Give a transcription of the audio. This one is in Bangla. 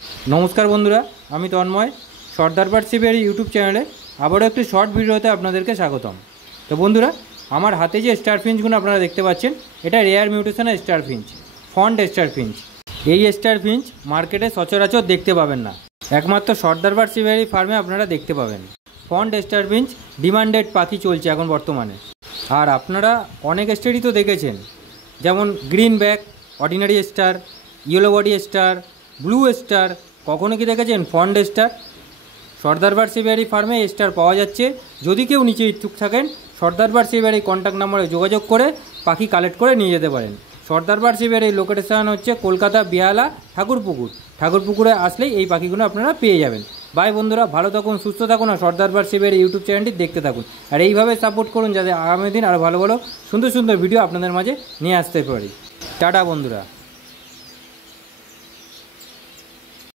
नमस्कार बंधुरा आमी तन्मय सर्दार बार्ड शिपের यूट्यूब चैनले आबारो एकटी शर्ट भिडियोते आपनादेरके स्वागतम। तो बंधुरा आमार हाथे जे स्टार फिंचगुलो आपनारा देखते पाच्छेन एटा रेयार मिउटेशन स्टार फिंच फन्ट स्टार फिंच। এই स्टार फिंच मार्केटे सचराचर देखते पाबेन ना, एकमात्र सर्दार बार्ड शिपের फार्मे आपनारा देखते पाबेन। फन्ट स्टार फिंच डिमांडेड पाखी चलছে এখন বর্তমানে। আর আপনারা অনেক স্টারই তো দেখেছেন, যেমন green back, ordinary star, yellow body star, blue star. কখনো কি দেখেছেন ফন্ট স্টার? সর্দার বার্ড শিপের ফার্মে স্টার পাওয়া যাচ্ছে। যদি কেউ নিচে ইচ্ছুক থাকেন সর্দার বার্ড শিপের কন্ট্যাক্ট নাম্বারে যোগাযোগ করে পাখি কালেক্ট করে নিয়ে যেতে পারেন। সর্দার বার্ড শিপের লোকেশন হচ্ছে কলকাতা বেহালা ঠাকুরপুকুর। ঠাকুরপুকুরে আসলেই এই পাখিগুলো আপনারা পেয়ে যাবেন। বাই বন্ধুরা, ভালো থাকুন, সুস্থ থাকুন আর সর্দার বার্ড শিপের ইউটিউব চ্যানেলটি দেখতে থাকুন। আর এইভাবে সাপোর্ট করুন যাতে আগামী দিন আরও ভালো ভালো সুন্দর সুন্দর ভিডিও আপনাদের মাঝে নিয়ে আসতে পারি। টাটা বন্ধুরা।